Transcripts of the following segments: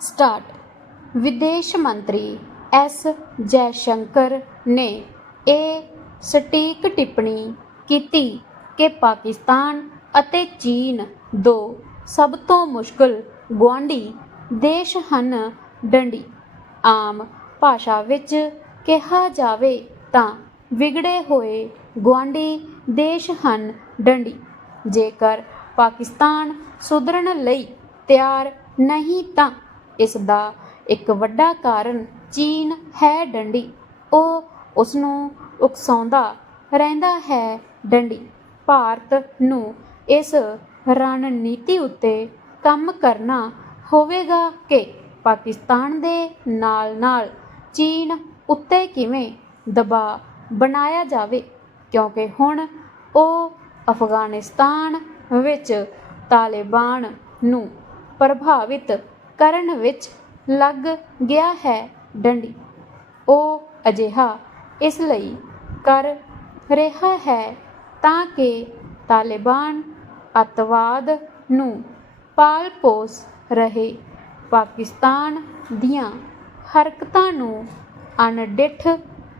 Start ਵਿਦੇਸ਼ ਮੰਤਰੀ S Jaishankar ਨੇ ਇਹ ਸਟੀਕ ਟਿੱਪਣੀ ਕੀਤੀ ਕਿ ਪਾਕਿਸਤਾਨ ਅਤੇ ਚੀਨ ਦੋ ਸਭ ਤੋਂ ਮੁਸ਼ਕਲ ਗੁਆਂਢੀ ਦੇਸ਼ ਹਨ। ਡੰਡੀ। ਆਮ ਭਾਸ਼ਾ ਵਿੱਚ ਕਿਹਾ ਜਾਵੇ ਤਾਂ ਵਿਗੜੇ ਹੋਏ ਗੁਆਂਢੀ ਦੇਸ਼ ਹਨ ਡੰਡੀ। ਜੇਕਰ ਪਾਕਿਸਤਾਨ ਸੁਧਰਨ ਲਈ ਤਿਆਰ ਨਹੀਂ ਤਾਂ ਇਸ ਦਾ ਇੱਕ ਵੱਡਾ ਕਾਰਨ ਚੀਨ ਹੈ ਡੰਡੀ। ਉਹ ਉਸ ਨੂੰ ਉਕਸਾਉਂਦਾ ਰਹਿੰਦਾ ਹੈ ਡੰਡੀ। ਭਾਰਤ ਨੂੰ ਇਸ ਰਣਨੀਤੀ ਉੱਤੇ ਕੰਮ ਕਰਨਾ ਹੋਵੇਗਾ ਕਿ ਪਾਕਿਸਤਾਨ ਦੇ ਨਾਲ-ਨਾਲ ਚੀਨ ਉੱਤੇ ਕਿਵੇਂ ਦਬਾਅ ਬਣਾਇਆ ਜਾਵੇ? ਕਿਉਂਕਿ ਹੁਣ ਉਹ ਅਫਗਾਨਿਸਤਾਨ ਵਿੱਚ ਤਾਲਿਬਾਨ ਨੂੰ ਪ੍ਰਭਾਵਿਤ ਕਰਨ ਵਿੱਚ ਲੱਗ ਗਿਆ ਹੈ ਡੰਡੀ। ਉਹ ਅਜਿਹਾ ਇਸ ਲਈ ਕਰ ਰਿਹਾ ਹੈ ਤਾਂ ਕਿ ਤਾਲਿਬਾਨ ਅੱਤਵਾਦ ਨੂੰ ਪਾਲ ਪੋਸ ਰਹੇ। ਪਾਕਿਸਤਾਨ ਦੀਆਂ ਹਰਕਤਾਂ ਨੂੰ ਅਣਡਿੱਠ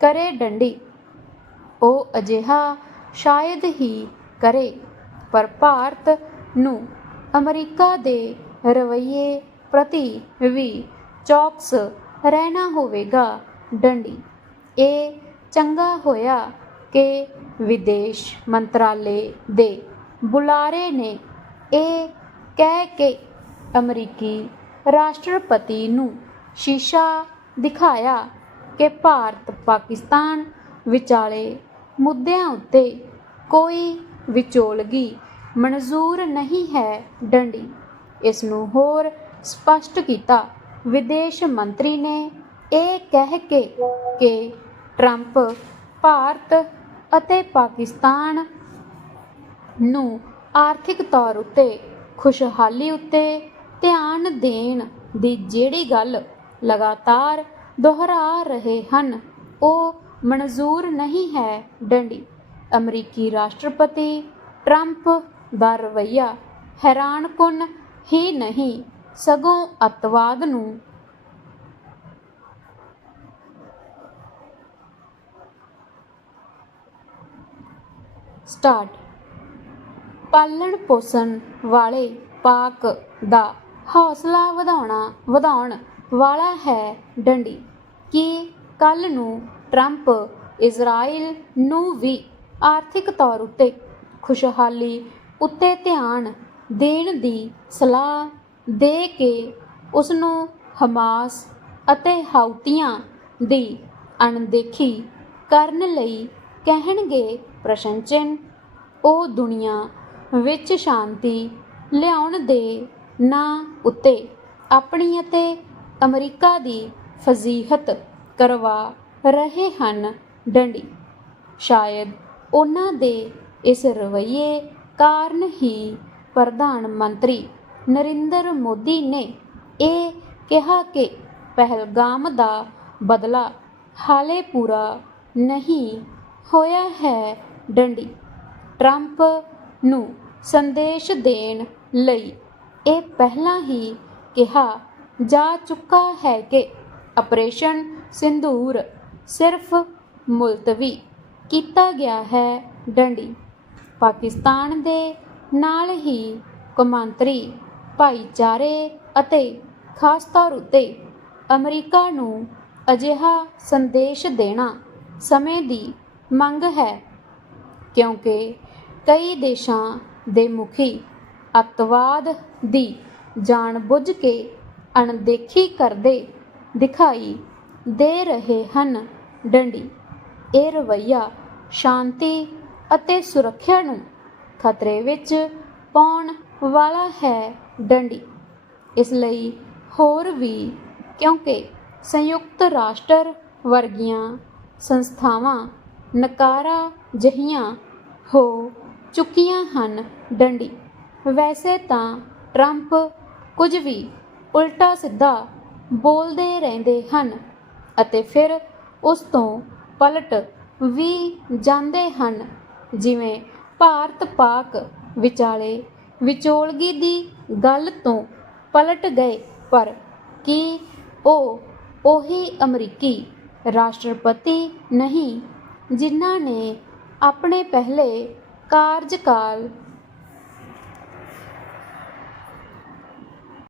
ਕਰੇ ਡੰਡੀ। ਉਹ ਅਜਿਹਾ ਸ਼ਾਇਦ ਹੀ ਕਰੇ, ਪਰ ਭਾਰਤ ਨੂੰ ਅਮਰੀਕਾ ਦੇ ਰਵੱਈਏ ਪ੍ਰਤੀ ਵੀ ਚੌਕਸ ਰਹਿਣਾ ਹੋਵੇਗਾ ਡੰਡੀ। ਇਹ ਚੰਗਾ ਹੋਇਆ ਕਿ ਵਿਦੇਸ਼ ਮੰਤਰਾਲੇ ਦੇ ਬੁਲਾਰੇ ਨੇ ਇਹ ਕਹਿ ਕੇ ਅਮਰੀਕੀ ਰਾਸ਼ਟਰਪਤੀ ਨੂੰ ਸ਼ੀਸ਼ਾ ਦਿਖਾਇਆ ਕਿ ਭਾਰਤ ਪਾਕਿਸਤਾਨ ਵਿਚਾਲੇ ਮੁੱਦਿਆਂ ਉੱਤੇ ਕੋਈ ਵਿਚੋਲਗੀ ਮਨਜ਼ੂਰ ਨਹੀਂ ਹੈ ਡੰਡੀ। ਇਸ ਨੂੰ ਹੋਰ ਸਪਸ਼ਟ ਕੀਤਾ। ਵਿਦੇਸ਼ ਮੰਤਰੀ ਨੇ ਇਹ ਕਹਿ ਕੇ ਕਿ ਟਰੰਪ ਭਾਰਤ ਅਤੇ ਪਾਕਿਸਤਾਨ ਨੂੰ ਆਰਥਿਕ ਤੌਰ ਉੱਤੇ ਖੁਸ਼ਹਾਲੀ ਉੱਤੇ ਧਿਆਨ ਦੇਣ ਦੀ ਜਿਹੜੀ ਗੱਲ ਲਗਾਤਾਰ ਦੁਹਰਾ ਰਹੇ ਹਨ, ਉਹ ਮਨਜ਼ੂਰ ਨਹੀਂ ਹੈ ਡੰਡੀ। ਅਮਰੀਕੀ ਰਾਸ਼ਟਰਪਤੀ ਟਰੰਪ ਦਾ ਰਵੱਈਆ ਹੈਰਾਨਕੁਨ ਹੀ ਨਹੀਂ, ਸਗੋਂ ਅੱਤਵਾਦ ਨੂੰ। ਸਟਾਰਟ। ਪਾਲਣ ਪੋਸਣ ਵਾਲੇ ਪਾਕ ਦਾ ਹੌਸਲਾ ਵਧਾਉਣਾ, ਵਧਾਉਣ ਵਾਲਾ ਹੈ ਡੰਡੀ ਕਿ ਕੱਲ ਨੂੰ ਟਰੰਪ ਇਜ਼ਰਾਈਲ ਨੂੰ ਵੀ ਆਰਥਿਕ ਤੌਰ ਉੱਤੇ ਖੁਸ਼ਹਾਲੀ ਉੱਤੇ ਧਿਆਨ ਦੇਣ ਦੀ ਸਲਾਹ ਦੇ ਕੇ ਉਸ ਨੂੰ ਹਮਾਸ ਅਤੇ ਹਾਊਤੀਆਂ ਦੀ ਅਣਦੇਖੀ ਕਰਨ ਲਈ ਕਹਿਣਗੇ ਪ੍ਰਸ਼ਨ ਚਿੰਨ੍ਹ ਉਹ ਦੁਨੀਆ ਵਿੱਚ ਸ਼ਾਂਤੀ ਲਿਆਉਣ ਦੇ ਨਾਂ ਉੱਤੇ ਆਪਣੀ ਅਤੇ ਅਮਰੀਕਾ ਦੀ ਫਜ਼ੀਹਤ ਕਰਵਾ ਰਹੇ ਹਨ ਡੰਡੀ। ਸ਼ਾਇਦ ਉਹਨਾਂ ਦੇ ਇਸ ਰਵੱਈਏ ਕਾਰਨ ਹੀ ਪ੍ਰਧਾਨ ਮੰਤਰੀ ਨਰਿੰਦਰ ਮੋਦੀ ਨੇ ਇਹ ਕਿਹਾ ਕਿ ਪਹਿਲਗਾਮ ਦਾ ਬਦਲਾ ਹਾਲੇ ਪੂਰਾ ਨਹੀਂ ਹੋਇਆ ਹੈ ਡੰਡੀ। ਟਰੰਪ ਨੂੰ ਸੰਦੇਸ਼ ਦੇਣ ਲਈ ਇਹ ਪਹਿਲਾਂ ਹੀ ਕਿਹਾ ਜਾ ਚੁੱਕਾ ਹੈ ਕਿ ਆਪਰੇਸ਼ਨ ਸਿੰਦੂਰ ਸਿਰਫ ਮੁਲਤਵੀ ਕੀਤਾ ਗਿਆ ਹੈ ਡੰਡੀ। ਪਾਕਿਸਤਾਨ ਦੇ ਨਾਲ ਹੀ ਕੌਮਾਂਤਰੀ ਭਾਈਚਾਰੇ ਅਤੇ ਖਾਸ ਤੌਰ ਉੱਤੇ ਅਮਰੀਕਾ ਨੂੰ ਅਜਿਹਾ ਸੰਦੇਸ਼ ਦੇਣਾ ਸਮੇਂ ਦੀ ਮੰਗ ਹੈ, ਕਿਉਂਕਿ ਕਈ ਦੇਸ਼ਾਂ ਦੇ ਮੁਖੀ ਅੱਤਵਾਦ ਦੀ ਜਾਣਬੁੱਝ ਕੇ ਅਣਦੇਖੀ ਕਰਦੇ ਦਿਖਾਈ ਦੇ ਰਹੇ ਹਨ। ਡੰਡੀ, ਇਹ ਰਵੱਈਆ ਸ਼ਾਂਤੀ ਅਤੇ ਸੁਰੱਖਿਆ ਨੂੰ ਖਤਰੇ ਵਿੱਚ ਪਾਉਣ ਵਾਲਾ ਹੈ ਡੰਡੀ। ਇਸ ਲਈ ਹੋਰ ਵੀ, ਕਿਉਂਕਿ ਸੰਯੁਕਤ ਰਾਸ਼ਟਰ ਵਰਗੀਆਂ ਸੰਸਥਾਵਾਂ ਨਕਾਰਾ ਜਹੀਆਂ ਹੋ ਚੁੱਕੀਆਂ ਹਨ ਡੰਡੀ। ਵੈਸੇ ਤਾਂ ਟਰੰਪ ਕੁਝ ਵੀ ਉਲਟਾ ਸਿੱਧਾ ਬੋਲਦੇ ਰਹਿੰਦੇ ਹਨ ਅਤੇ ਫਿਰ ਉਸ ਤੋਂ ਪਲਟ ਵੀ ਜਾਂਦੇ ਹਨ, ਜਿਵੇਂ ਭਾਰਤ ਪਾਕ ਵਿਚਾਲੇ ਵਿਚੋਲਗੀ ਦੀ ਗੱਲ ਤੋਂ ਪਲਟ ਗਏ। ਪਰ ਕੀ ਉਹ ਉਹੀ ਅਮਰੀਕੀ ਰਾਸ਼ਟਰਪਤੀ ਨਹੀਂ, ਜਿਨ੍ਹਾਂ ਨੇ ਆਪਣੇ ਪਹਿਲੇ ਕਾਰਜਕਾਲ